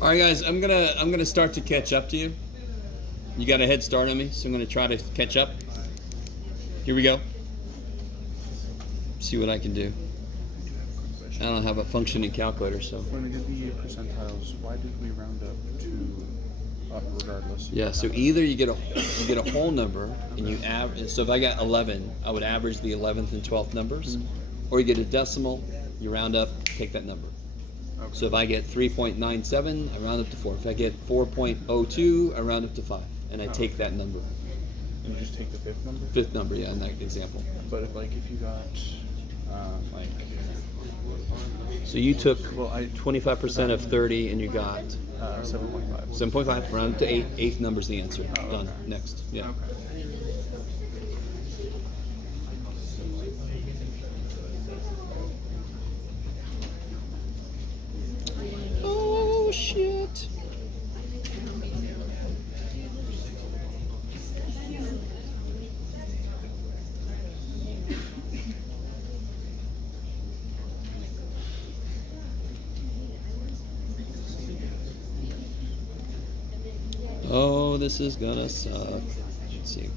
All right, guys, I'm gonna start to catch up to you. You got a head start on me, so I'm gonna try to catch up. Here we go. See what I can do. I don't have a functioning calculator, so. When we did the percentiles, why did we round up to up regardless? Yeah, so either you get a whole number and you average. So if I got 11, I would average the 11th and 12th numbers, or you get a decimal, you round up, take that number. Okay. So if I get 3.97, I round up to 4. If I get 4.02, I round up to 5, and I take that number. And you just take the fifth number? Fifth number, yeah, in that example. But if you got So you took well, 25% of 30, and you got 7.5. 7.5. Round up to 8. Eighth number's the answer. Done. Okay. Next. Yeah. Okay. Oh shit. Oh, this is gonna suck. Let's see.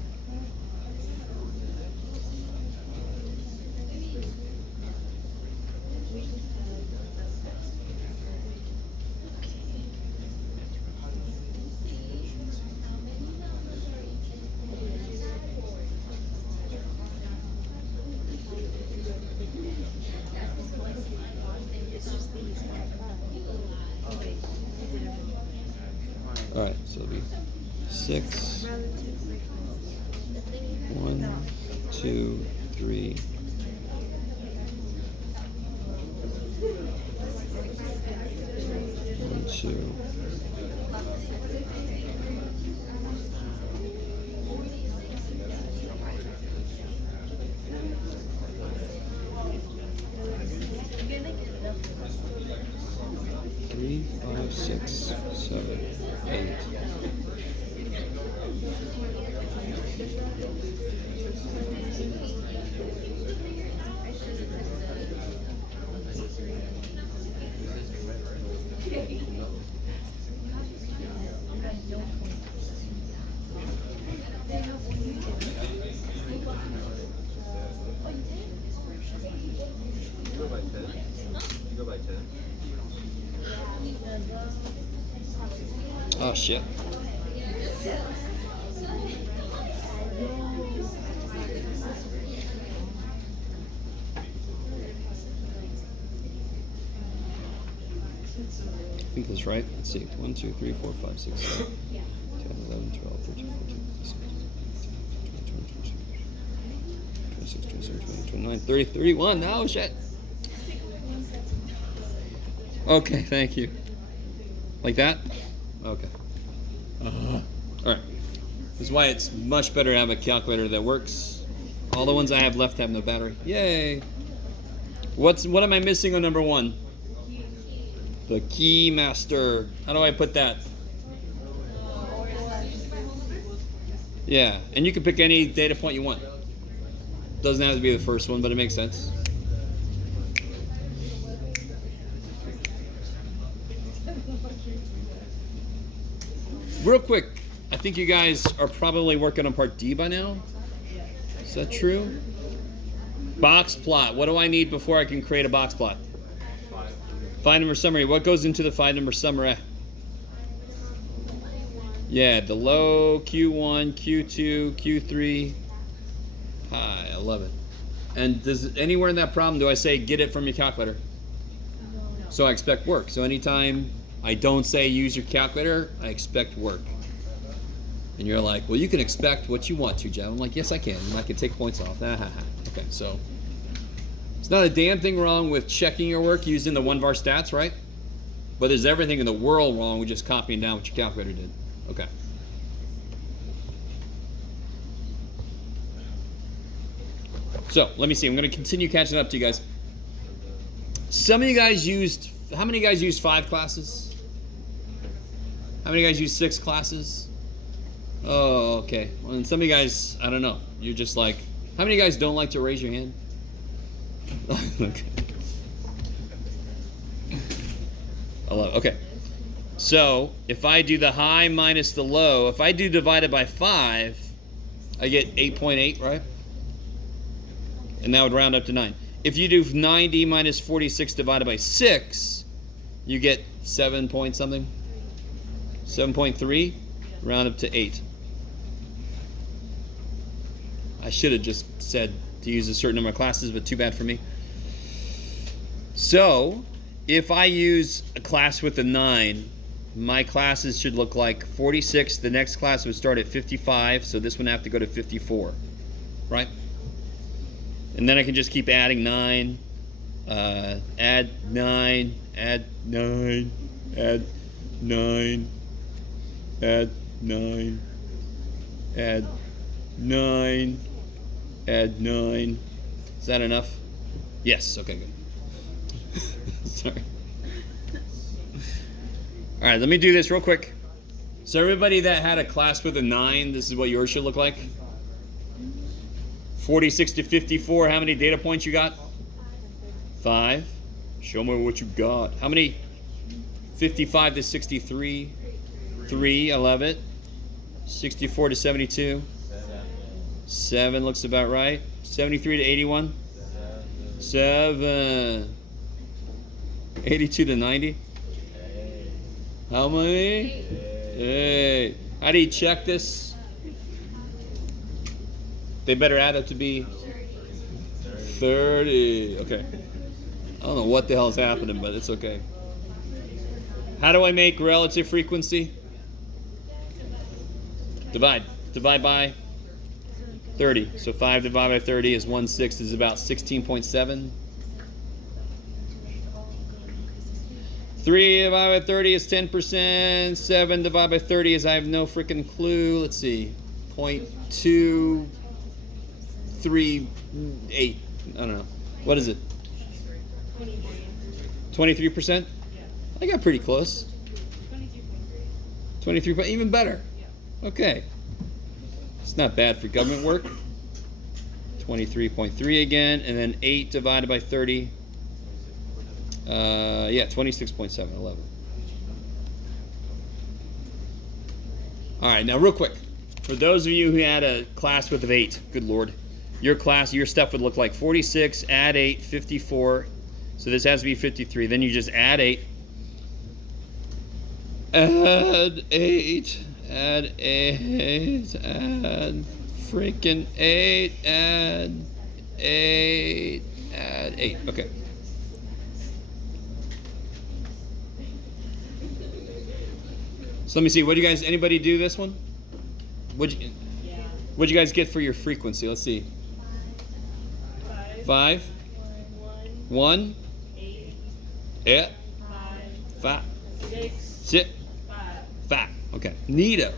All right, so it'll be 6, 1, 2, 3. 1, 2. Three, 5, 6, 7, 8. Oh shit. I think that's right. Let's see. 1, 2, 3, 4, 5, 6, 7, 10, 11, 12, 13, 14, 15, 16, 26, 27, 28, 29, 30, 31. No shit. Okay, thank you. Like that? Okay. All right. This is why it's much better to have a calculator that works. All the ones I have left have no battery. Yay! What am I missing on number 1? The key master. How do I put that? Yeah, and you can pick any data point you want. Doesn't have to be the first one, but it makes sense. Real quick, I think you guys are probably working on part D by now. Is that true? Box plot. What do I need before I can create a box plot? 5 number summary. What goes into the 5 number summary? Yeah, the low, Q1, Q2, Q3, high. I love it. And does anywhere in that problem do I say get it from your calculator? So I expect work. So anytime I don't say use your calculator, I expect work. And you're like, well, you can expect what you want to, Jeff. I'm like, yes, I can. And I can take points off. Okay, so it's not a damn thing wrong with checking your work using the 1var stats, right? But there's everything in the world wrong with just copying down what your calculator did. Okay. So let me see. I'm going to continue catching up to you guys. Some of you guys used, how many guys used 5 classes? How many guys used 6 classes? Oh, okay. Well, and some of you guys, I don't know. You're just like, how many guys don't like to raise your hand? Okay. I love it. Okay. So if I do the high minus the low, if I do divided by 5, I get 8.8, right? And that would round up to 9. If you do 90 minus 46 divided by 6, you get 7 point something. 7.3, round up to 8. I should have just said to use a certain number of classes, but too bad for me. So if I use a class with a 9, my classes should look like 46. The next class would start at 55, so this one have to go to 54, right? And then I can just keep adding 9, add 9, add 9, add 9, add 9, add 9, add 9. Is that enough? Yes, okay, good. Sorry. All right, let me do this real quick. So everybody that had a class with a 9, this is what yours should look like. 46 to 54, how many data points you got? 5. Show me what you got. How many? 55 to 63. 3, I love it. 64 to 72. 7 looks about right. 73 to 81. 7. 82 to 90. How many? 8. How do you check this? They better add up to be 30. Okay. I don't know what the hell is happening, but it's okay. How do I make relative frequency? Divide. Divide by 30. So 5 divided by 30 is 1/6 is about 16.7. 3 divided by 30 is 10%. 7 divided by 30 is, I have no freaking clue. Let's see. 0.238. I don't know. What is it? 23%? I got pretty close. 23, even better. Okay. It's not bad for government work. 23.3 again, and then 8 divided by 30. 26.7, 11. All right, now real quick. For those of you who had a class with an 8, good Lord, your stuff would look like 46, add 8, 54. So this has to be 53. Then you just add 8. Add 8. Add 8. Add freaking 8. Add 8. Add 8. Okay. So let me see. What do you guys? Anybody do this one? What'd you guys get for your frequency? Let's see. 5. 1. 8. 5. 6. 5. Okay. Neato.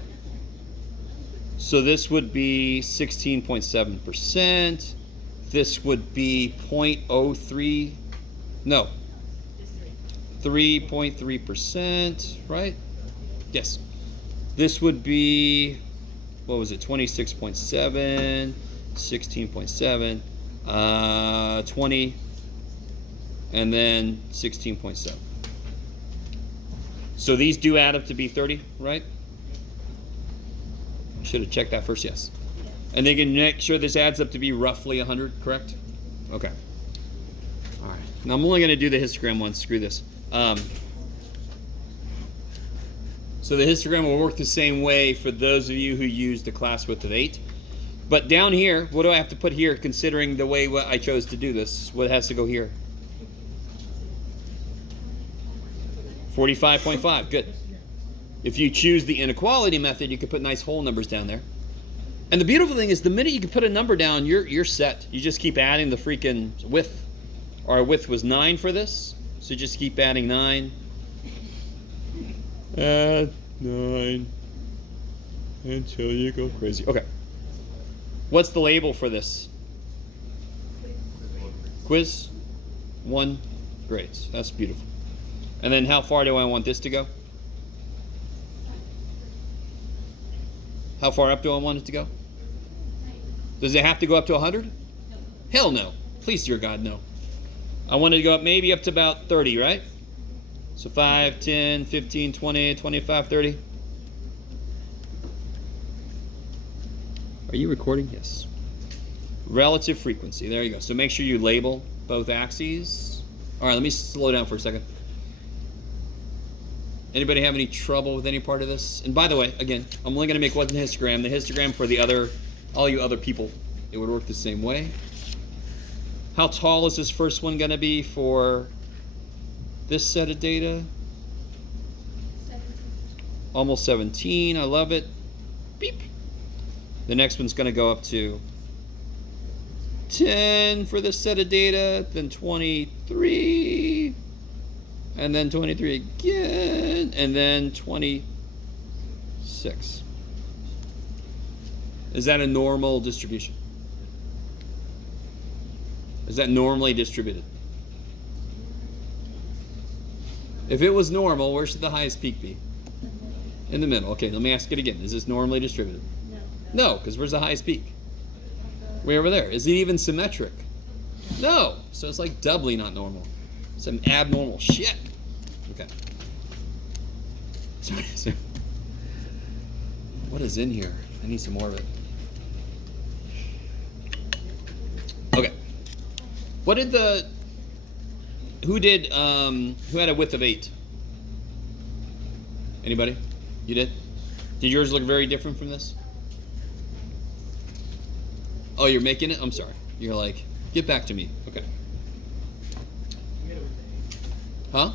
So this would be 16.7%. This would be 0.03. No. 3.3%, right? Yes. This would be, what was it? 26.7, 16.7, 20, and then 16.7. So these do add up to be 30, right? Should have checked that first, yes. And they can make sure this adds up to be roughly 100, correct? Okay. All right. Now I'm only going to do the histogram one. Screw this. So the histogram will work the same way for those of you who used a class width of 8. But down here, what do I have to put here considering the way I chose to do this? What has to go here? 45.5, good. If you choose the inequality method, you can put nice whole numbers down there. And the beautiful thing is the minute you can put a number down, you're set. You just keep adding the freaking width. Our width was 9 for this, so just keep adding 9. Add 9 until you go crazy. Okay. What's the label for this? Quiz 1 grades. That's beautiful. And then how far do I want this to go? How far up do I want it to go? Does it have to go up to 100? No. Hell no. Please, dear God, no. I want it to go up maybe up to about 30, right? So 5, 10, 15, 20, 25, 30. Are you recording? Yes. Relative frequency. There you go. So make sure you label both axes. All right, let me slow down for a second. Anybody have any trouble with any part of this? And by the way, again, I'm only going to make one histogram. The histogram for the other, all you other people, it would work the same way. How tall is this first one going to be for this set of data? 17. Almost 17. I love it. Beep. The next one's going to go up to 10 for this set of data, then 23, and then 23 again, and then 26. Is that a normal distribution? Is that normally distributed? If it was normal, where should the highest peak be? In the middle. Okay, let me ask it again. Is this normally distributed? No. No, because where's the highest peak? Way over there. Is it even symmetric? No. So it's like doubly not normal. Some abnormal shit. Okay. Sorry. What is in here? I need some more of it. Okay. What did the... who had a width of 8? Anybody? You did? Did yours look very different from this? Oh, you're making it? I'm sorry. You're like, get back to me. Okay. We had it with the 8. Huh?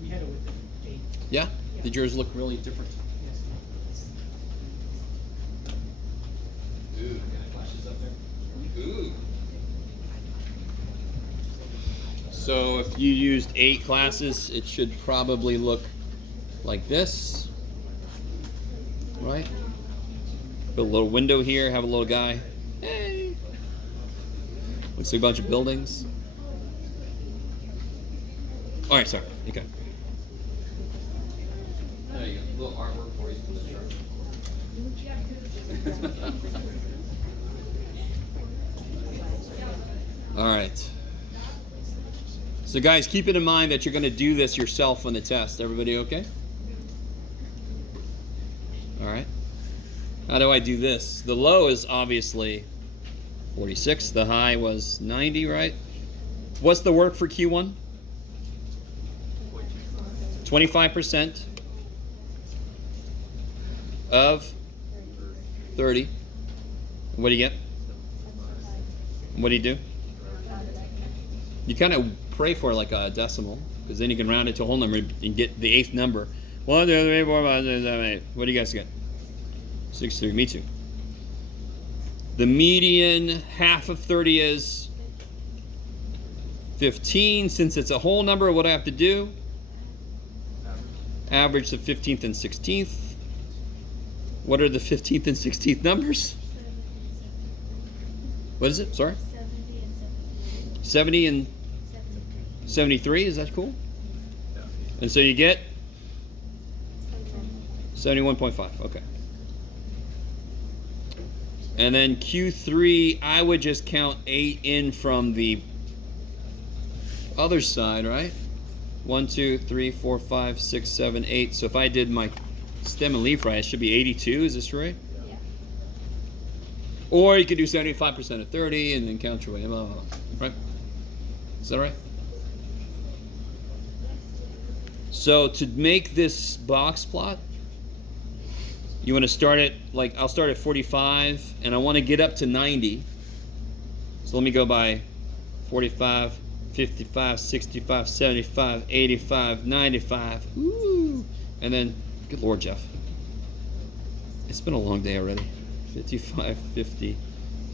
We had it with the 8. Yeah? Did yours look really different? Yes. Ooh, can I flash this up there? Ooh. So if you used 8 classes, it should probably look like this. Right? Put a little window here, have a little guy. Hey! Looks like a bunch of buildings. Alright, sorry. Okay. There you go. A little artwork for you. Alright. So guys, keep it in mind that you're going to do this yourself on the test. Everybody okay? Alright. How do I do this? The low is obviously 46. The high was 90, right? What's the work for Q1? 25% of 30. What do you get? What do you do? You kind of pray for like a decimal, because then you can round it to a whole number and get the 8th number. 1, 2, 3, 4, 5, 6, 7, 8. What do you guys get? 63. Me too. The median half of 30 is 15. Since it's a whole number, what do I have to do? Average the 15th and 16th. What are the 15th and 16th numbers? What is it? Sorry? 70 and 73. Is that cool? And so you get 71.5. Okay. And then Q3, I would just count 8 in from the other side, right? 1, 2, 3, 4, 5, 6, 7, 8. So if I did my stem and leaf right, it should be 82. Is this right? Yeah. Or you could do 75% of 30 and then count your way. Blah, blah, blah. Right? Is that right? So to make this box plot, you want to start at, like, I'll start at 45, and I want to get up to 90. So let me go by 45, 55, 65, 75, 85, 95. Ooh. And then, good Lord, Jeff. It's been a long day already. 55, 50,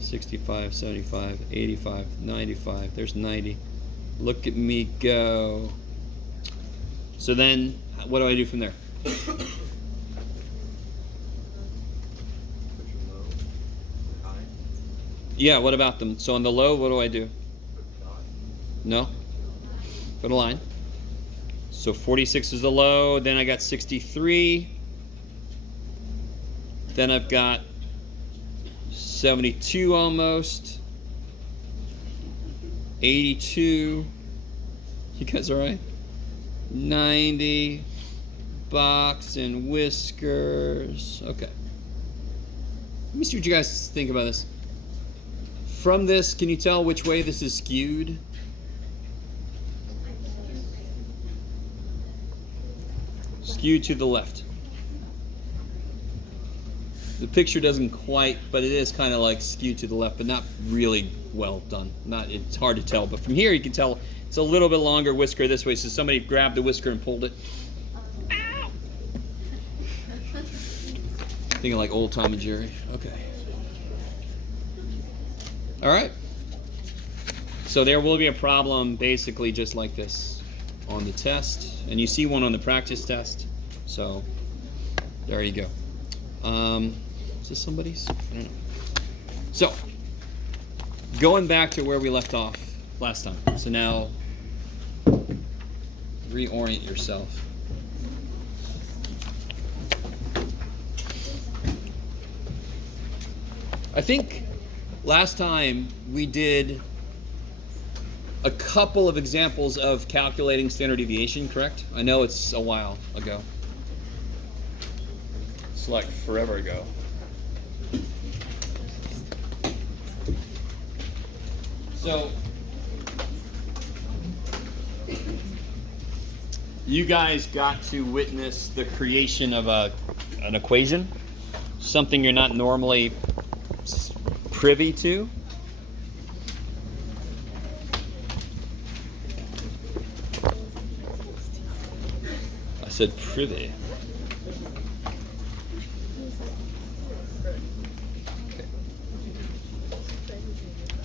65, 75, 85, 95. There's 90. Look at me go. So then, what do I do from there? Yeah, what about them? So on the low, what do I do? No? Put a line. So 46 is the low. Then I got 63. Then I've got 72 almost. 82. You guys all right? 90, box and whiskers. Okay. Let me see what you guys think about this. From this, can you tell which way this is skewed? Skewed to the left. The picture doesn't quite, but it is kind of like skewed to the left, but not really well done. It's hard to tell, but from here you can tell it's a little bit longer whisker this way, so somebody grabbed the whisker and pulled it. Ow! Thinking like old Tom and Jerry. Okay. All right. So there will be a problem basically just like this on the test, and you see one on the practice test. So there you go. Is this somebody's? I don't know. So going back to where we left off last time. So now reorient yourself. I think last time we did a couple of examples of calculating standard deviation, correct? I know it's a while ago. It's like forever ago. So you guys got to witness the creation of an equation, something you're not normally privy to. I said privy. Okay.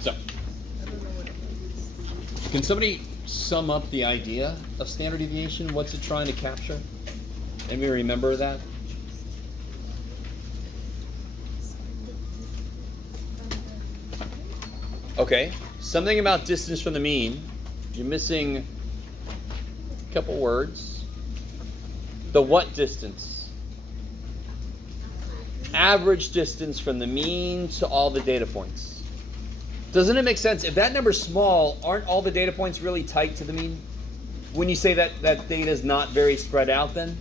So, can somebody sum up the idea of standard deviation? What's it trying to capture? Anybody remember that? Okay, something about distance from the mean. You're missing a couple words. The what distance? Average distance from the mean to all the data points. Doesn't it make sense? If that number's small, aren't all the data points really tight to the mean? When you say that data is not very spread out then?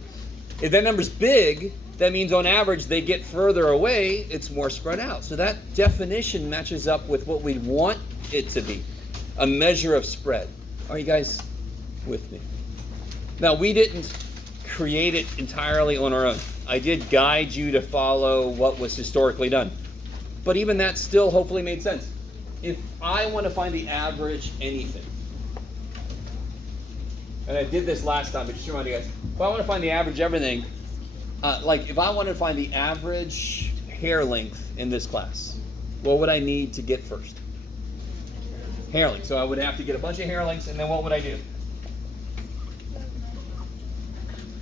If that number's big, that means on average they get further away, it's more spread out. So that definition matches up with what we want it to be, a measure of spread. Are you guys with me? Now, we didn't create it entirely on our own. I did guide you to follow what was historically done. But even that still hopefully made sense. If I want to find the average anything, and I did this last time, but just to remind you guys, if I want to find the average everything, like if I want to find the average hair length in this class, what would I need to get first? Hair length. So I would have to get a bunch of hair lengths, and then what would I do?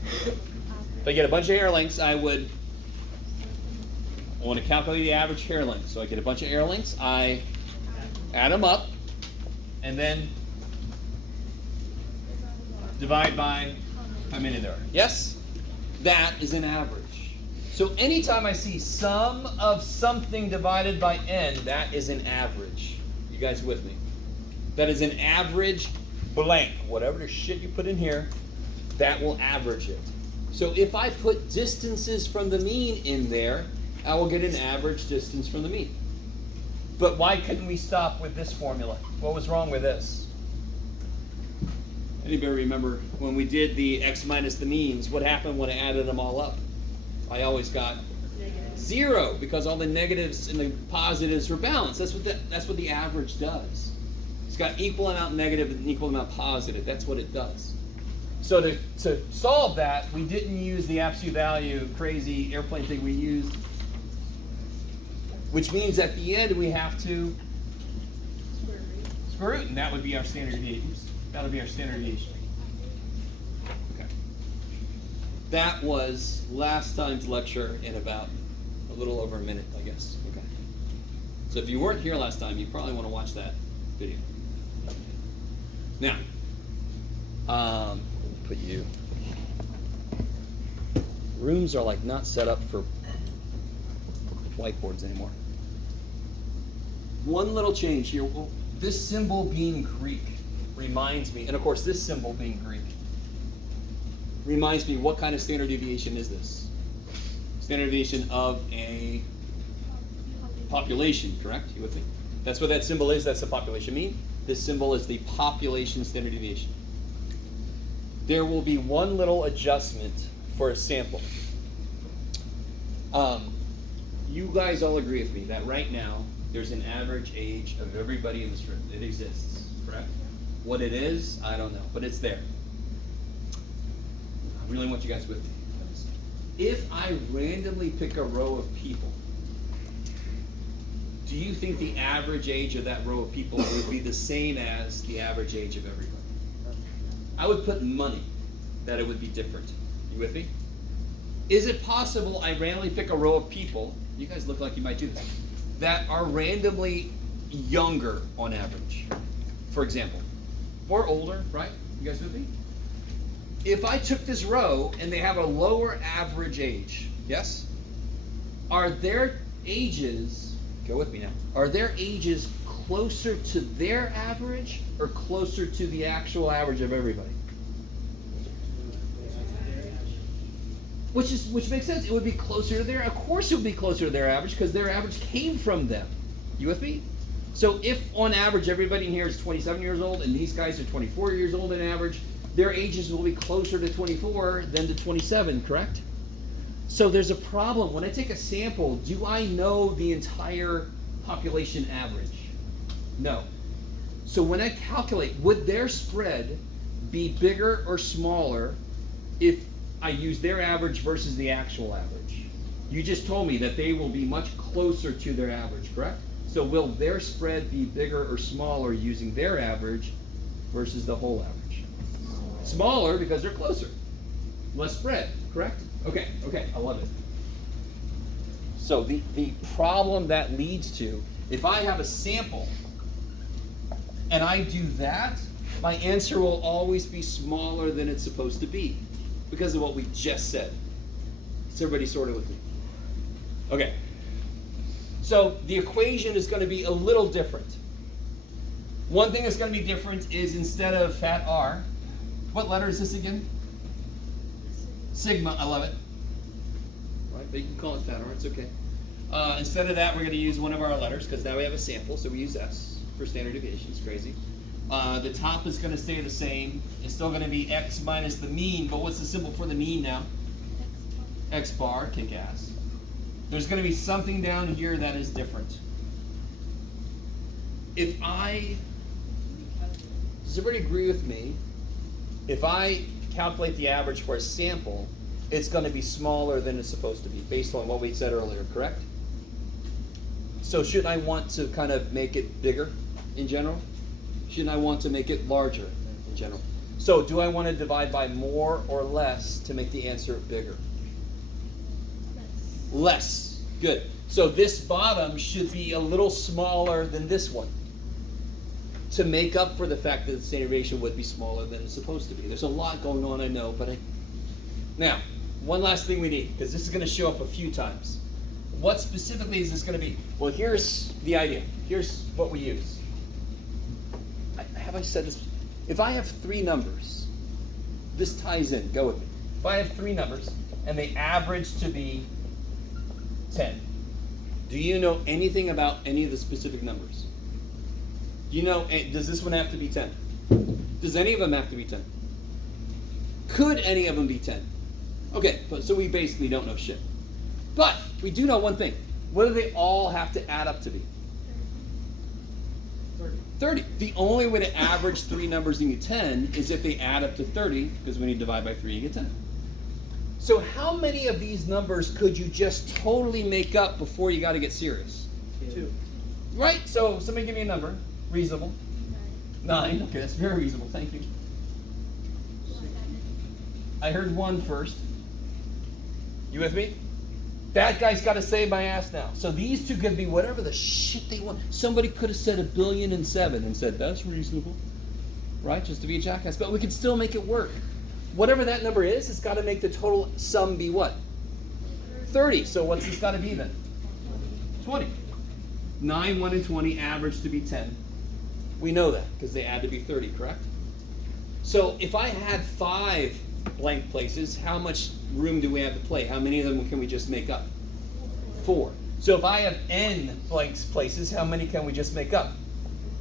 If I get a bunch of hair lengths, I want to calculate the average hair length. So I get a bunch of hair lengths, I add them up, and then divide by how many there are. Yes? That is an average. So anytime I see sum of something divided by n, that is an average. You guys with me? That is an average blank. Whatever the shit you put in here, that will average it. So if I put distances from the mean in there, I will get an average distance from the mean. But why couldn't we stop with this formula? What was wrong with this? Anybody remember when we did the x minus the means, what happened when I added them all up? I always got zero because all the negatives and the positives were balanced. That's what the average does. It's got equal amount negative and equal amount positive. That's what it does. So to solve that, we didn't use the absolute value crazy airplane thing we used, which means at the end we have to square root, and that would be our standard deviation. That would be our standard deviation. Okay. That was last time's lecture in about a little over a minute, I guess. Okay. So if you weren't here last time, you probably want to watch that video. Now, put you. Rooms are like not set up for whiteboards anymore. One little change here. Well, this symbol being Greek reminds me, and of course this symbol being Greek, reminds me, what kind of standard deviation is this? Standard deviation of a population, correct? You with me? That's what that symbol is. That's the population mean. This symbol is the population standard deviation. There will be one little adjustment for a sample. You guys all agree with me that right now there's an average age of everybody in this room. It exists, correct? What it is, I don't know, but it's there. I really want you guys with me. If I randomly pick a row of people, do you think the average age of that row of people would be the same as the average age of everybody? I would put money that it would be different. You with me? Is it possible I randomly pick a row of people, you guys look like you might do this, that are randomly younger on average, for example, or older, right? You guys with me? If I took this row and they have a lower average age, yes? Are their ages, go with me now, are their ages closer to their average or closer to the actual average of everybody? Which makes sense. It would be closer to their, of course it would be closer to their average because their average came from them. You with me? So if on average everybody in here is 27 years old and these guys are 24 years old on average, their ages will be closer to 24 than to 27, correct? So there's a problem. When I take a sample, do I know the entire population average? No. So when I calculate, would their spread be bigger or smaller if I use their average versus the actual average? You just told me that they will be much closer to their average, correct? So will their spread be bigger or smaller using their average versus the whole average? Smaller because they're closer. Less spread, correct? Okay, I love it. So the problem that leads to, if I have a sample and I do that, my answer will always be smaller than it's supposed to be because of what we just said. Is everybody sorted with me? Okay. So the equation is going to be a little different. One thing that's going to be different is instead of fat R, what letter is this again? Sigma, I love it. Right, but you can call it fat R, it's okay. Instead of that, we're going to use one of our letters because now we have a sample, so we use S for standard deviation. It's crazy. The top is going to stay the same. It's still going to be X minus the mean, but what's the symbol for the mean now? X bar, kick ass. There's going to be something down here that is different. Does everybody agree with me? If I calculate the average for a sample, it's going to be smaller than it's supposed to be, based on what we said earlier, correct? So shouldn't I want to kind of make it bigger in general? Shouldn't I want to make it larger in general? So do I want to divide by more or less to make the answer bigger? Less. Good. So this bottom should be a little smaller than this one to make up for the fact that the standard deviation would be smaller than it's supposed to be. There's a lot going on, I know, but now, one last thing we need, because this is going to show up a few times. What specifically is this going to be? Well, here's the idea. Here's what we use. Have I said this? If I have three numbers, this ties in. Go with me. If I have three numbers, and they average to be 10, do you know anything about any of the specific numbers? Do you know, does this one have to be 10? Does any of them have to be 10? Could any of them be 10? Okay, so we basically don't know shit. But we do know one thing. What do they all have to add up to be? 30. The only way to average three numbers into 10 is if they add up to 30, because when you divide by 3, you get 10. So how many of these numbers could you just totally make up before you got to get serious? 2. Right? So somebody give me a number. Reasonable. 9. Okay, that's very reasonable. Thank you. I heard 1 first. You with me? That guy's got to save my ass now. So these two could be whatever the shit they want. Somebody could have said 1,000,000,007 and said, that's reasonable. Right? Just to be a jackass. But we could still make it work. Whatever that number is, it's got to make the total sum be what? 30. So what's this got to be then? 20. 9, 1, and 20 average to be 10. We know that because they add to be 30, correct? So if I had 5 blank places, how much room do we have to play? How many of them can we just make up? 4. So if I have n blank places, how many can we just make up?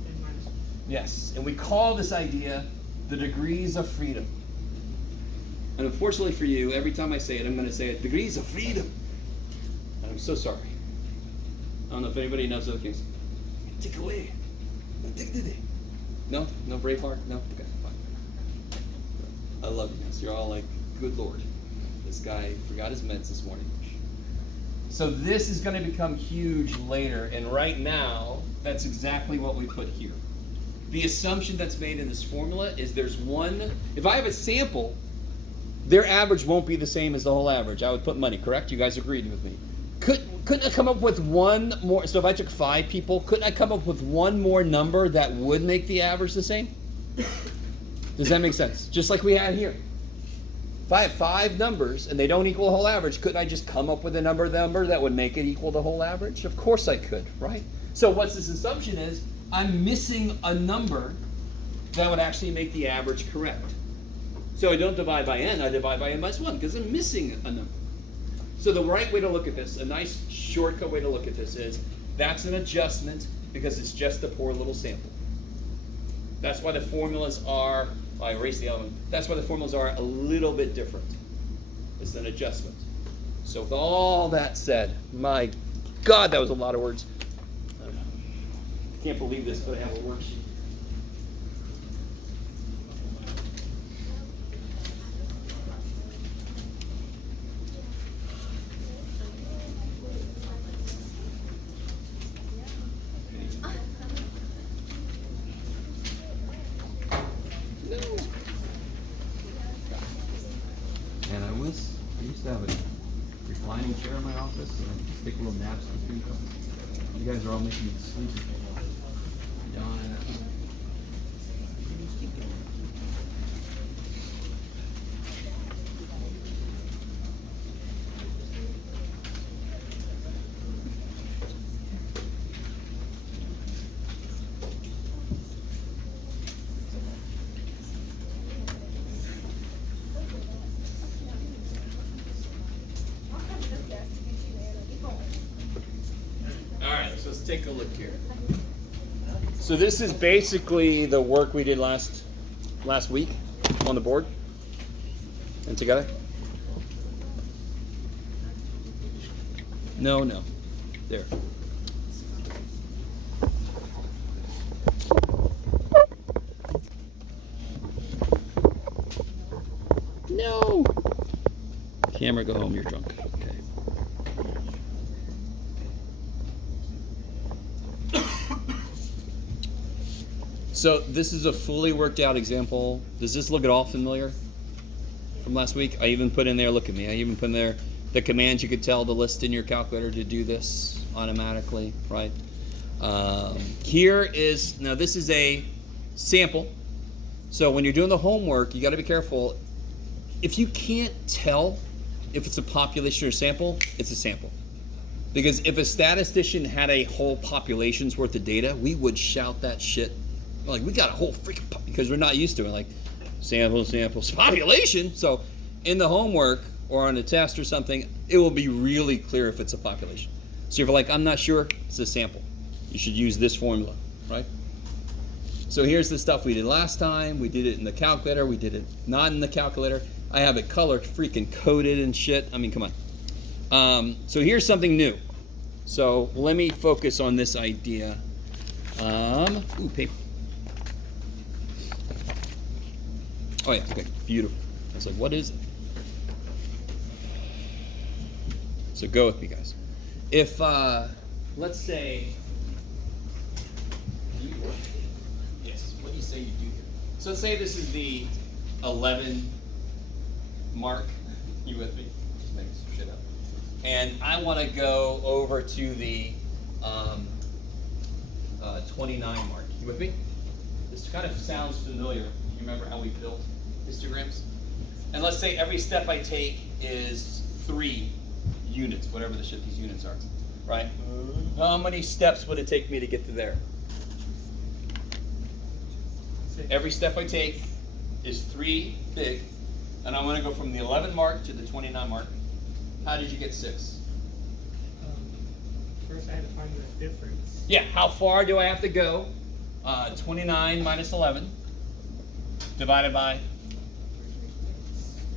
N minus 1. Yes, and we call this idea the degrees of freedom. And unfortunately for you, every time I say it, I'm going to say it, degrees of freedom. And I'm so sorry. I don't know if anybody knows those things. Take away. No? No Braveheart? No? Okay, fine. I love you guys. You're all like, good Lord. This guy forgot his meds this morning. So this is going to become huge later, and right now, that's exactly what we put here. The assumption that's made in this formula is there's one, if I have a sample, their average won't be the same as the whole average. I would put money, correct? You guys agreed with me. Couldn't I come up with one more, so if I took 5 people, couldn't I come up with one more number that would make the average the same? Does that make sense? Just like we had here. If I have 5 numbers and they don't equal the whole average, couldn't I just come up with a number that would make it equal the whole average? Of course I could, right? So what this assumption is, I'm missing a number that would actually make the average correct. So I don't divide by n, I divide by n minus 1 because I'm missing a number. So the right way to look at this, a nice shortcut way to look at this is, that's an adjustment because it's just a poor little sample. That's why the formulas are, I erased the other one. That's why the formulas are a little bit different. It's an adjustment. So with all that said, my God, that was a lot of words. I can't believe this, but I have a worksheet. And I used to have a reclining chair in my office, and I just take little naps between them. You guys are all making me sleepy. Yawn. Take a look here. So this is basically the work we did last week on the board and together. No, there. No. Camera, go home. You're drunk. Okay. So this is a fully worked out example. Does this look at all familiar from last week? I even put in there, look at me, I even put in there the commands you could tell the list in your calculator to do this automatically, right? Here is, now this is a sample. So when you're doing the homework, you gotta be careful. If you can't tell if it's a population or sample, it's a sample. Because if a statistician had a whole population's worth of data, we would shout that shit. Like, we got a whole freaking, because we're not used to it. Like, samples, population. So in the homework or on a test or something, it will be really clear if it's a population. So if you're like, I'm not sure, it's a sample. You should use this formula, right? So here's the stuff we did last time. We did it in the calculator. We did it not in the calculator. I have it color freaking coded and shit. I mean, come on. So here's something new. So let me focus on this idea. Ooh, paper. Oh yeah, okay, beautiful. I was like, what is it? So go with me, guys. If, let's say, yes, what do you say you do here? So let's say this is the 11 mark. You with me? Just making some shit up. And I want to go over to the 29 mark. You with me? This kind of sounds familiar. You remember how we built histograms? And let's say every step I take is 3 units, whatever the shit these units are, right? How many steps would it take me to get to there? Every step I take is 3 big. and I want to go from the 11 mark to the 29 mark. How did you get 6? First, I had to find the difference. Yeah, how far do I have to go? 29 minus 11 divided by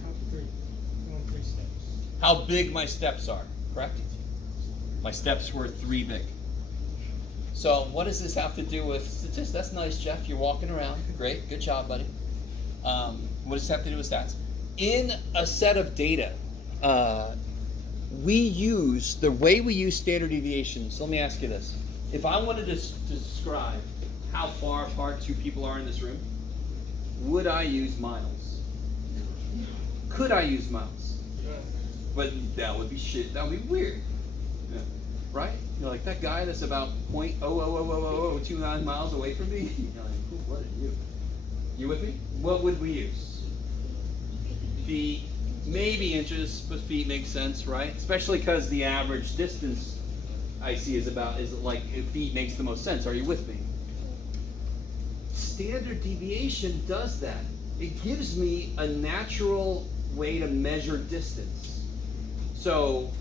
Count 3. I'm on 3 steps. how big my steps are, correct? My steps were 3 big. So what does this have to do with statistics? That's nice, Jeff. You're walking around. Great. Good job, buddy. What does this have to do with stats? In a set of data, the way we use standard deviations. Let me ask you this. If I wanted to describe how far apart 2 people are in this room, would I use miles? Could I use miles? But that would be shit. That would be weird. Yeah. Right? You're like, that guy that's about 0.0000029 miles away from me? You're like, who, what are you? You with me? What would we use? Feet, maybe inches, but feet makes sense, right? Especially because the average distance I see is like feet makes the most sense. Are you with me? Standard deviation does that. It gives me a natural way to measure distance. So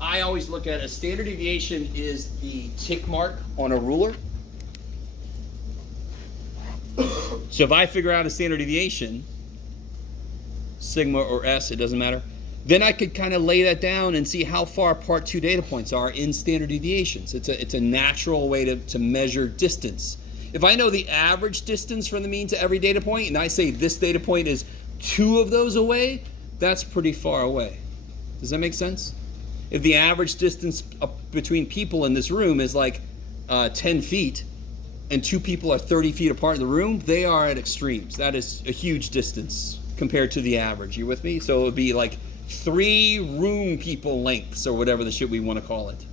I always look at a standard deviation is the tick mark on a ruler. So if I figure out a standard deviation, sigma or s, it doesn't matter, then I could kind of lay that down and see how far apart 2 data points are in standard deviations. It's a natural way to measure distance. If I know the average distance from the mean to every data point, and I say this data point is 2 of those away, that's pretty far away. Does that make sense? If the average distance between people in this room is like 10 feet, and 2 people are 30 feet apart in the room, they are at extremes. That is a huge distance compared to the average. You with me? So it would be like 3 room people lengths or whatever the shit we want to call it.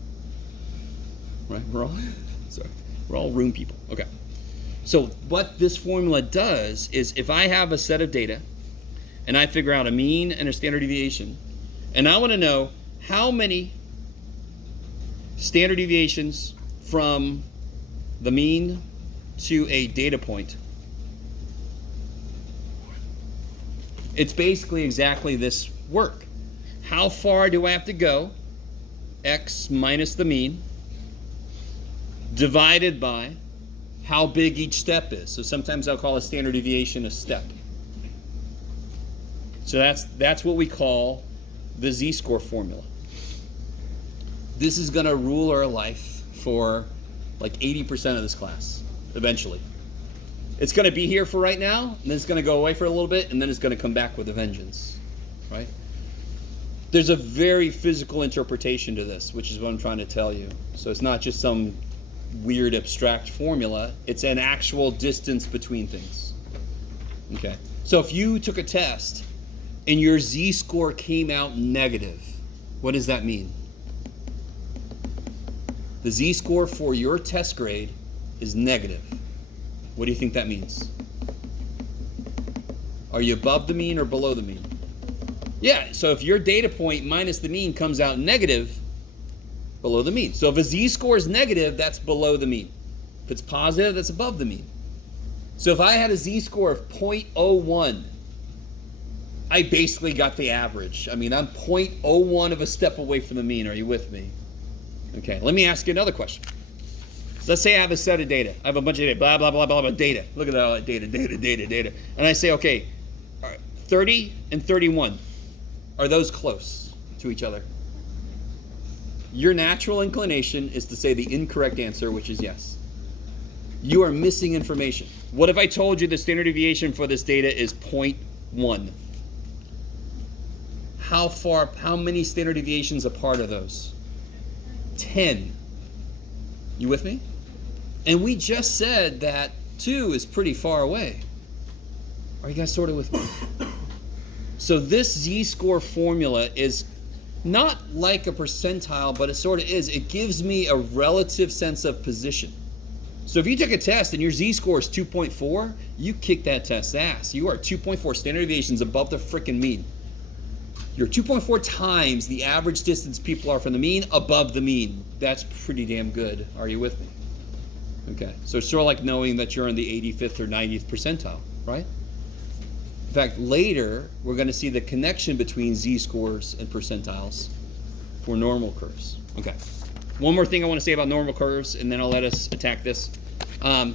Right? We're all room people. Okay. So what this formula does is if I have a set of data and I figure out a mean and a standard deviation, and I want to know how many standard deviations from the mean to a data point, it's basically exactly this work. How far do I have to go? X minus the mean divided by how big each step is. So sometimes I'll call a standard deviation a step. So that's what we call the z-score formula. This is going to rule our life for like 80% of this class eventually. It's going to be here for right now, and then it's going to go away for a little bit, and then it's going to come back with a vengeance, right? There's a very physical interpretation to this, which is what I'm trying to tell you. So it's not just some weird abstract formula. It's an actual distance between things. Okay. So if you took a test and your z-score came out negative, what does that mean? The z-score for your test grade is negative. What do you think that means? Are you above the mean or below the mean? Yeah, so if your data point minus the mean comes out negative, below the mean. So if a z-score is negative, that's below the mean. If it's positive, that's above the mean. So if I had a z-score of 0.01, I basically got the average. I mean, I'm 0.01 of a step away from the mean. Are you with me? Okay, let me ask you another question. Let's say I have a set of data. I have a bunch of data, blah, blah, blah, blah, blah, data. Look at all that data. And I say, okay, 30 and 31, are those close to each other? Your natural inclination is to say the incorrect answer, which is yes. You are missing information. What if I told you the standard deviation for this data is 0.1? How many standard deviations apart are those? 10. You with me? And we just said that 2 is pretty far away. Are you guys sort of with me? So this z-score formula is not like a percentile, but it sort of is. It gives me a relative sense of position. So if you took a test and your z-score is 2.4, you kick that test's ass. You are 2.4 standard deviations above the frickin' mean. You're 2.4 times the average distance people are from the mean above the mean. That's pretty damn good. Are you with me? Okay, so it's sort of like knowing that you're in the 85th or 90th percentile, right? If fact, later, we're going to see the connection between z-scores and percentiles for normal curves. Okay. One more thing I want to say about normal curves, and then I'll let us attack this. What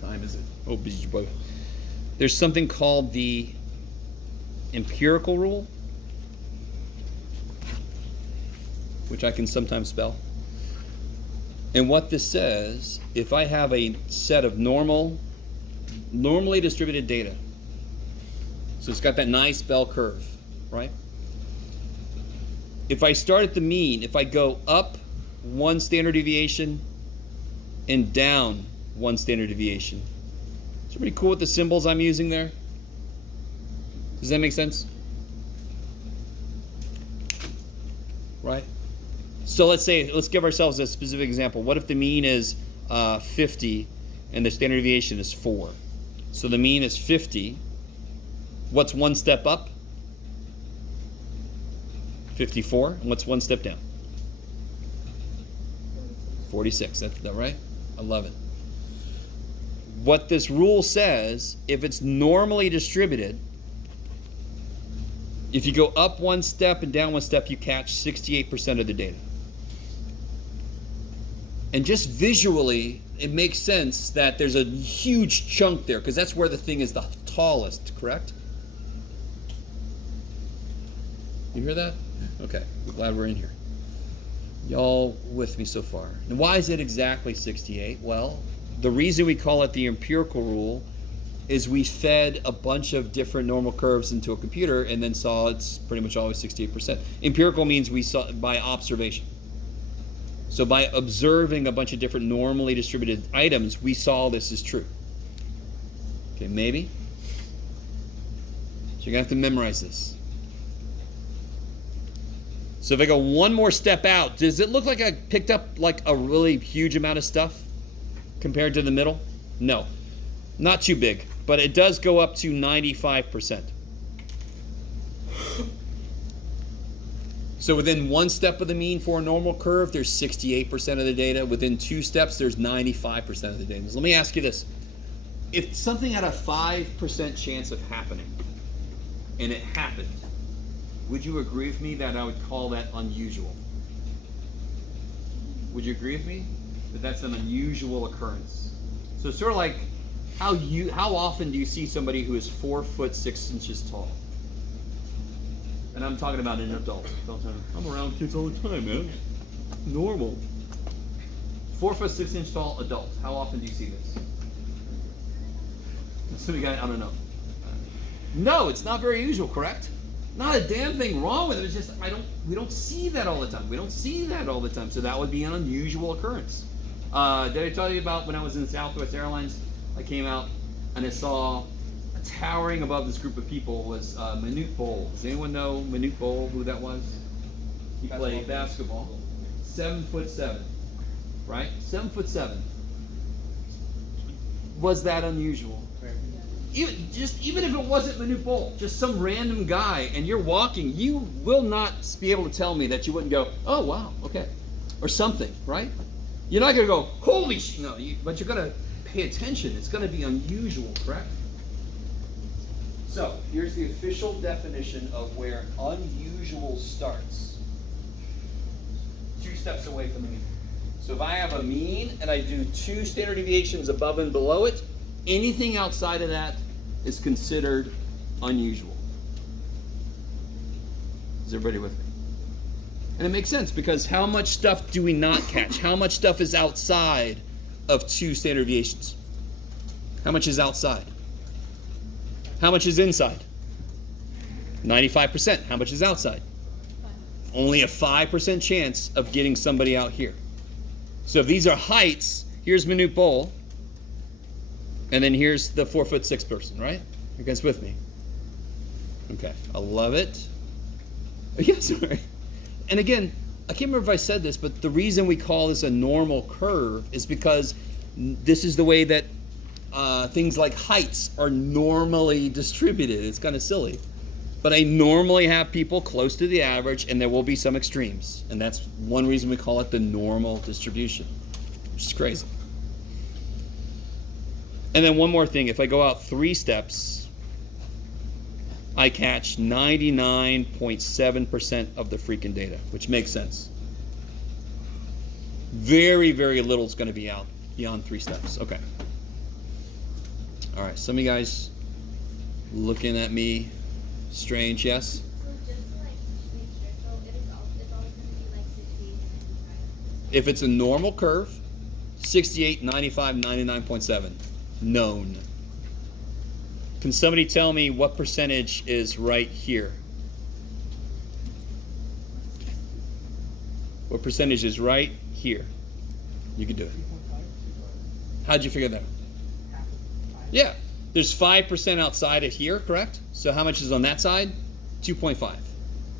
time is it? Oh, busy boy. There's something called the empirical rule, which I can sometimes spell. And what this says, if I have a set of normally distributed data, so it's got that nice bell curve, right? If I start at the mean, if I go up 1 standard deviation and down 1 standard deviation, is it pretty cool with the symbols I'm using there? Does that make sense? Right? So let's give ourselves a specific example. What if the mean is 50 and the standard deviation is 4? So the mean is 50. What's 1 step up? 54. And what's 1 step down? 46. That's that right? I love it. What this rule says, if it's normally distributed, if you go up 1 step and down 1 step, you catch 68% of the data. And just visually, it makes sense that there's a huge chunk there, because that's where the thing is the tallest, correct? You hear that? Okay, I'm glad we're in here. Y'all with me so far. And why is it exactly 68? Well, the reason we call it the empirical rule is we fed a bunch of different normal curves into a computer and then saw it's pretty much always 68%. Empirical means we saw by observation. So by observing a bunch of different normally distributed items, we saw this is true. Okay, maybe? So you're going to have to memorize this. So if I go one more step out, does it look like I picked up like a really huge amount of stuff compared to the middle? No, not too big, but it does go up to 95%. So within 1 step of the mean for a normal curve, there's 68% of the data. Within 2 steps, there's 95% of the data. So let me ask you this. If something had a 5% chance of happening, and it happened, would you agree with me that I would call that unusual? Would you agree with me that that's an unusual occurrence? So it's sort of like how often do you see somebody who is 4 foot 6 inches tall? And I'm talking about an adult. I'm around kids all the time, man. Normal. 4 foot 6 inch tall adult. How often do you see this? Some guy, I don't know. No, it's not very usual, correct? Not a damn thing wrong with it. It's just we don't see that all the time. We don't see that all the time. So that would be an unusual occurrence. Did I tell you about when I was in Southwest Airlines? I came out and I saw towering above this group of people was Manute Bol. Does anyone know Manute Bol, who that was? He played basketball. 7'7", right? 7'7". Was that unusual? Even if it wasn't Manute Bol, just some random guy, and you're walking, you will not be able to tell me that you wouldn't go, oh wow, okay, or something, right? You're not gonna go, holy sh! No, but you're gonna pay attention. It's gonna be unusual, correct? So here's the official definition of where unusual starts. 2 steps away from the mean. So if I have a mean and I do 2 standard deviations above and below it, anything outside of that is considered unusual. Is everybody with me? And it makes sense because how much stuff do we not catch? How much stuff is outside of 2 standard deviations? How much is outside? How much is inside? 95%. How much is outside? Only a 5% chance of getting somebody out here. So if these are heights, here's Manute Bol, and then here's the 4'6" person, right? You guys with me? Okay, I love it. Yeah, sorry. And again, I can't remember if I said this, but the reason we call this a normal curve is because this is the way that things like heights are normally distributed. It's kind of silly. But I normally have people close to the average, and there will be some extremes. And that's one reason we call it the normal distribution, which is crazy. And then one more thing, if I go out 3 steps, I catch 99.7% of the freaking data, which makes sense. Very, very little is going to be out beyond 3 steps. Okay. All right, some of you guys looking at me strange, yes? So just to like make sure, so it's always going to be like 68 and 95. If it's a normal curve, 68, 95, 99.7. Known. Can somebody tell me what percentage is right here? What percentage is right here? You can do it. How'd you figure that out? Yeah. There's 5% outside of here, correct? So how much is on that side? 2.5.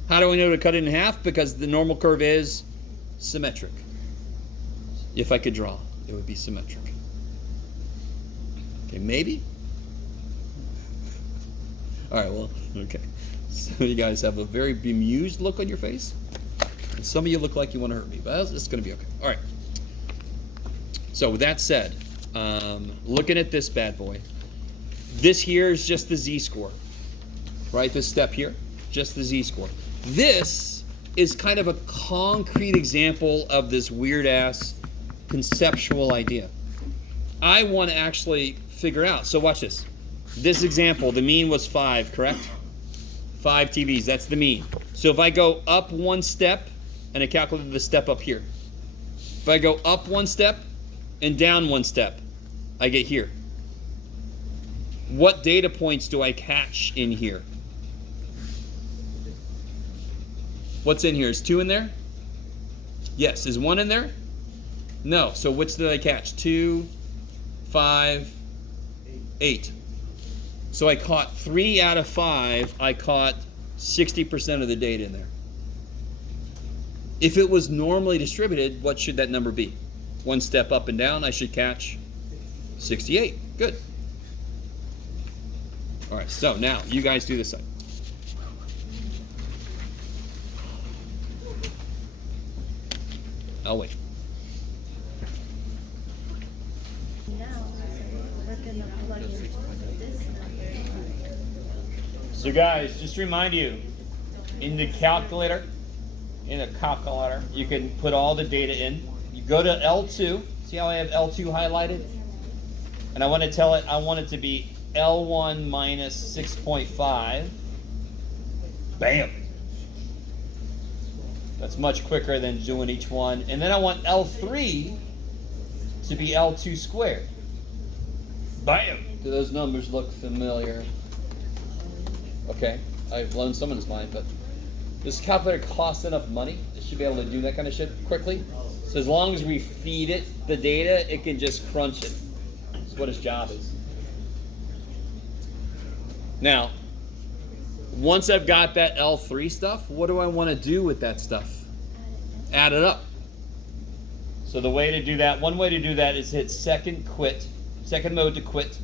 How do I know to cut it in half? Because the normal curve is symmetric. If I could draw, it would be symmetric. Okay, maybe? All right, well, okay. Some of you guys have a very bemused look on your face. And some of you look like you want to hurt me, but it's going to be okay. All right. So with that said, looking at this bad boy, this here is just the z-score, right? This step here, just the z-score. This is kind of a concrete example of this weird-ass conceptual idea. I want to actually figure out. So watch this. This example, the mean was 5, correct? 5 TVs, that's the mean. So if I go up 1 step, and I calculated the step up here. If I go up 1 step and down 1 step, I get here. What data points do I catch in here? What's in here? Is 2 in there? Yes. Is 1 in there? No. So which did I catch? 2, 5, 8. So I caught 3 out of 5. I caught 60% of the data in there. If it was normally distributed, what should that number be? 1 step up and down, I should catch 68. Good. All right, so now you guys do this side. I'll wait. Now, we're going to plug in this number. So guys, just to remind you, in the calculator, you can put all the data in. You go to L2. See how I have L2 highlighted? And I want to tell it, I want it to be L1 minus 6.5. Bam. That's much quicker than doing each one. And then I want L3 to be L2 squared. Bam. Do those numbers look familiar? Okay, I've blown someone's mind, but this calculator costs enough money. It should be able to do that kind of shit quickly. So as long as we feed it the data, it can just crunch it. That's what its job is. Now, once I've got that L3 stuff, what do I want to do with that stuff? Add it up. So the way to do that, one way to do that is hit second mode to quit.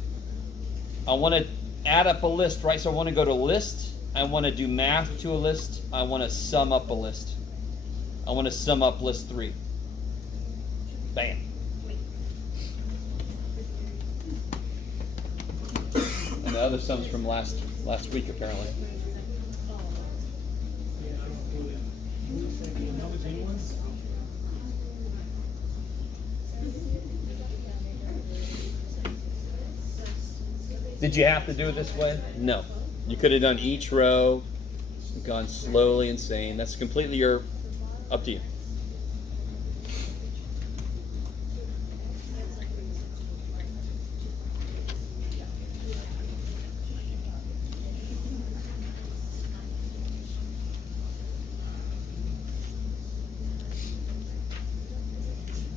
I want to add up a list, right? So I want to go to list. I want to do math to a list. I want to sum up a list. I want to sum up list 3. Bam. And the other sums from last week, apparently. Did you have to do it this way? No. You could have done each row, gone slowly insane. That's completely up to you.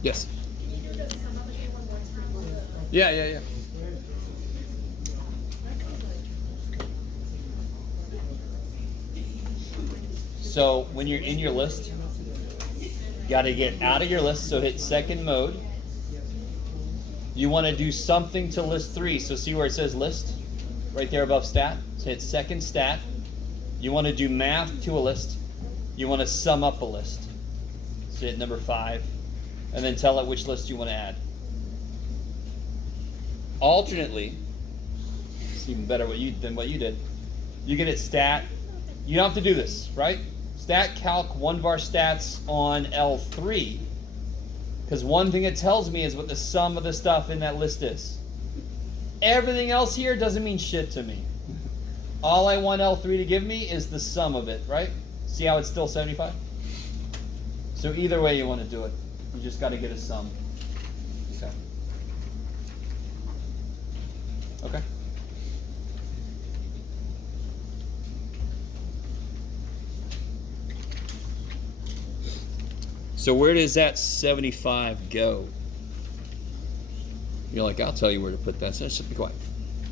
Yes. Yeah. So when you're in your list, you got to get out of your list. So hit second mode. You want to do something to list 3. So see where it says list? Right there above stat. So hit second stat. You want to do math to a list. You want to sum up a list. So hit number 5. And then tell it which list you want to add. alternately, it's even better than what you did. You get it stat. You don't have to do this, right? Stat calc 1 bar stats on L3. Because one thing it tells me is what the sum of the stuff in that list is. Everything else here doesn't mean shit to me. All I want L3 to give me is the sum of it, right? See how it's still 75? So either way you want to do it, you just got to get a sum. Okay. So where does that 75 go? You're like, I'll tell you where to put that. So just be quiet.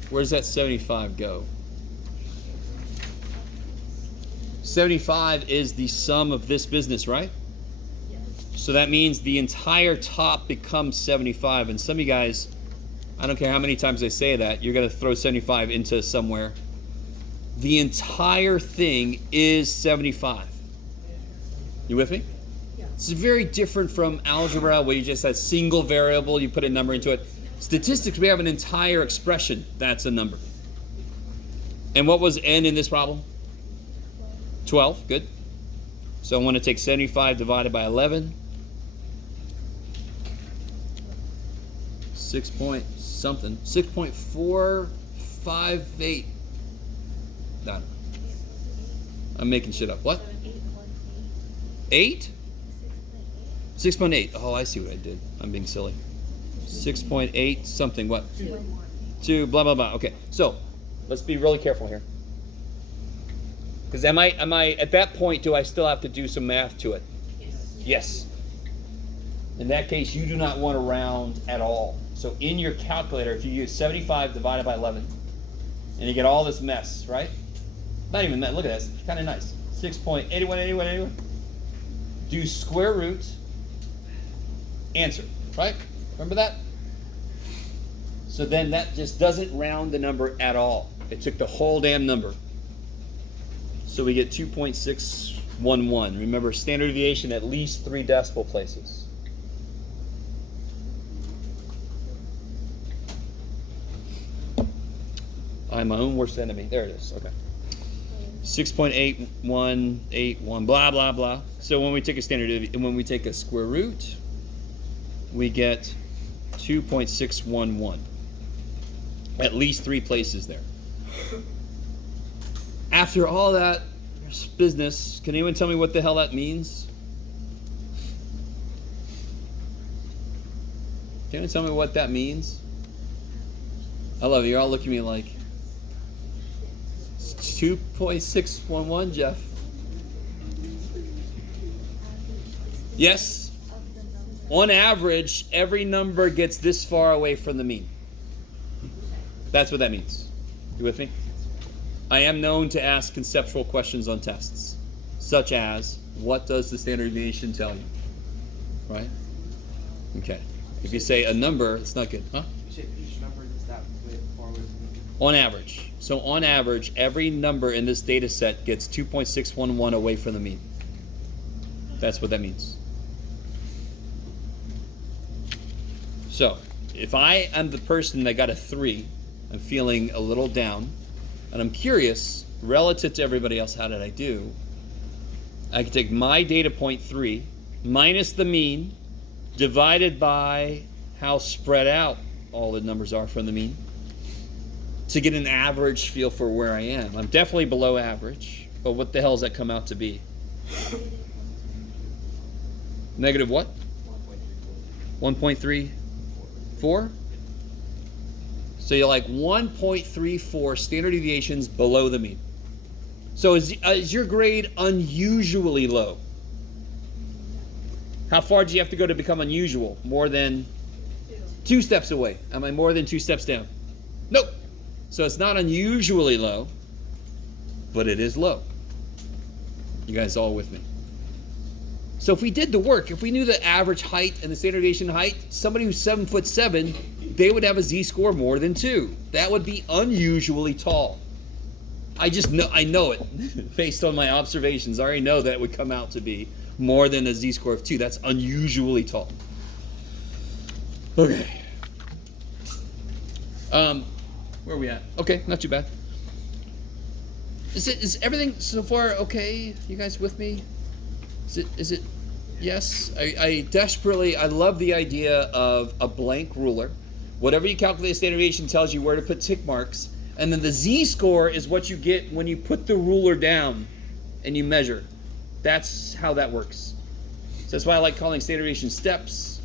Where does that 75 go? 75 is the sum of this business, right? So that means the entire top becomes 75. And some of you guys, I don't care how many times I say that, you're going to throw 75 into somewhere. The entire thing is 75. You with me? It's very different from algebra where you just have single variable, you put a number into it. Statistics, we have an entire expression. That's a number. And what was n in this problem? 12. Good. So I want to take 75 divided by 11. 6 point something. 6.458. Done. I'm making shit up. What? 8? 6.8. Oh, I see what I did. I'm being silly. 6.8 something. What? 2 blah blah blah. Okay. So let's be really careful here. Because am I at that point, do I still have to do some math to it? Yes. In that case, you do not want to round at all. So in your calculator, if you use 75 divided by 11, and you get all this mess, right? Not even that. Look at that. It's kind of nice. 6.818181. Do square root. Answer, right? Remember that? So then that just doesn't round the number at all. It took the whole damn number. So we get 2.611. Remember, standard deviation at least 3 decimal places. I'm my own worst enemy. There it is. Okay. 6.8181. Blah blah blah. So when we take a when we take a square root, we get 2.611. At least 3 places there. After all that business, can anyone tell me what the hell that means? Can anyone tell me what that means? I love it. You're all looking at me like, it's 2.611, Jeff. Yes? On average, every number gets this far away from the mean. That's what that means. You with me? I am known to ask conceptual questions on tests, such as, what does the standard deviation tell you? Right? Okay. If you say a number, it's not good. Huh? You said each number is that way far away from the mean? On average. So on average, every number in this data set gets 2.611 away from the mean. That's what that means. So, if I am the person that got a 3, I'm feeling a little down, and I'm curious, relative to everybody else, how did I do? I can take my data point 3 minus the mean divided by how spread out all the numbers are from the mean to get an average feel for where I am. I'm definitely below average, but what the hell does that come out to be? Negative what? 1.34? So you're like 1.34 standard deviations below the mean. So is your grade unusually low? How far do you have to go to become unusual? More than 2 steps away. Am I more than 2 steps down? Nope. So it's not unusually low, but it is low. You guys all with me? So if we did the work, if we knew the average height and the standard deviation height, somebody who's 7'7", they would have a z-score more than 2. That would be unusually tall. I know it based on my observations. I already know that it would come out to be more than a z-score of 2. That's unusually tall. Okay. Where are we at? Okay, not too bad. Is everything so far okay? You guys with me? Is it yes? I desperately I love the idea of a blank ruler. Whatever you calculate standard deviation tells you where to put tick marks, and then the z-score is what you get when you put the ruler down and you measure. That's how that works. So that's why I like calling standard deviation steps.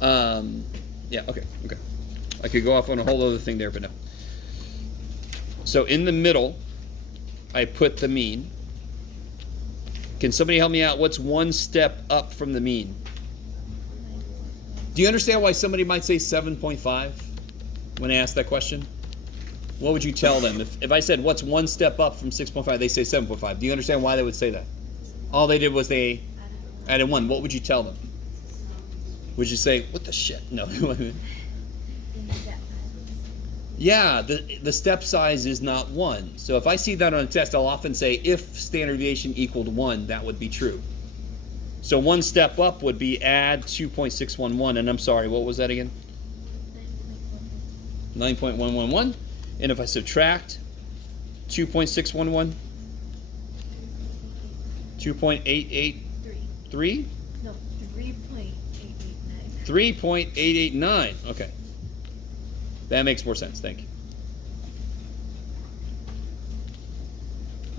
Yeah, okay. I could go off on a whole other thing there, but no. So in the middle, I put the mean. Can somebody help me out? What's one step up from the mean? Do you understand why somebody might say 7.5 when I ask that question? What would you tell them? If I said, what's one step up from 6.5, they say 7.5. Do you understand why they would say that? All they did was they added 1. What would you tell them? Would you say, what the shit? No. Yeah, the step size is not 1. So if I see that on a test, I'll often say, if standard deviation equaled 1, that would be true. So one step up would be add 2.611, and I'm sorry, what was that again? 9.111. And if I subtract 2.611, 2.883? No, 3.889. 3.889. Okay. That makes more sense. Thank you.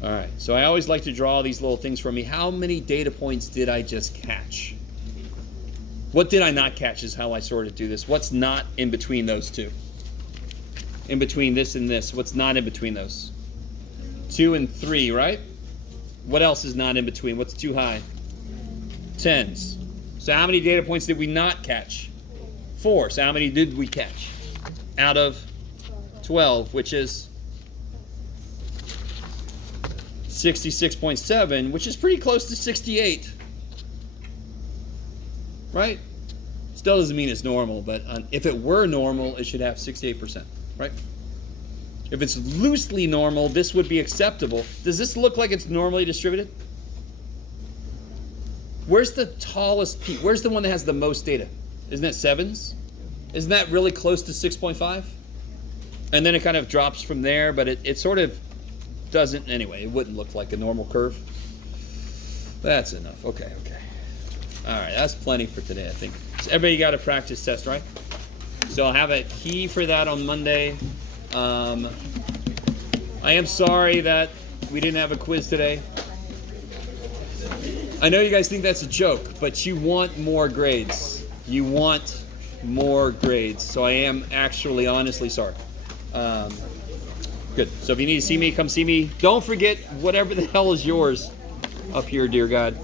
All right. So I always like to draw these little things for me. How many data points did I just catch? What did I not catch is how I sort of do this. What's not in between those two? In between this and this. What's not in between those? 2 and 3, right? What else is not in between? What's too high? 10s. So how many data points did we not catch? 4. So how many did we catch? Out of 12, which is 66.7, which is pretty close to 68. Right? Still doesn't mean it's normal, but if it were normal, it should have 68%, right? If it's loosely normal, this would be acceptable. Does this look like it's normally distributed? Where's the tallest peak? Where's the one that has the most data? Isn't that 7s? Isn't that really close to 6.5? And then it kind of drops from there, but it sort of doesn't, anyway, it wouldn't look like a normal curve. That's enough. Okay. All right, that's plenty for today, I think. So everybody got a practice test, right? So I'll have a key for that on Monday. I am sorry that we didn't have a quiz today. I know you guys think that's a joke, but you want more grades. You want more grades. So I am actually honestly sorry. Good. So if you need to see me, come see me. Don't forget whatever the hell is yours up here, dear God.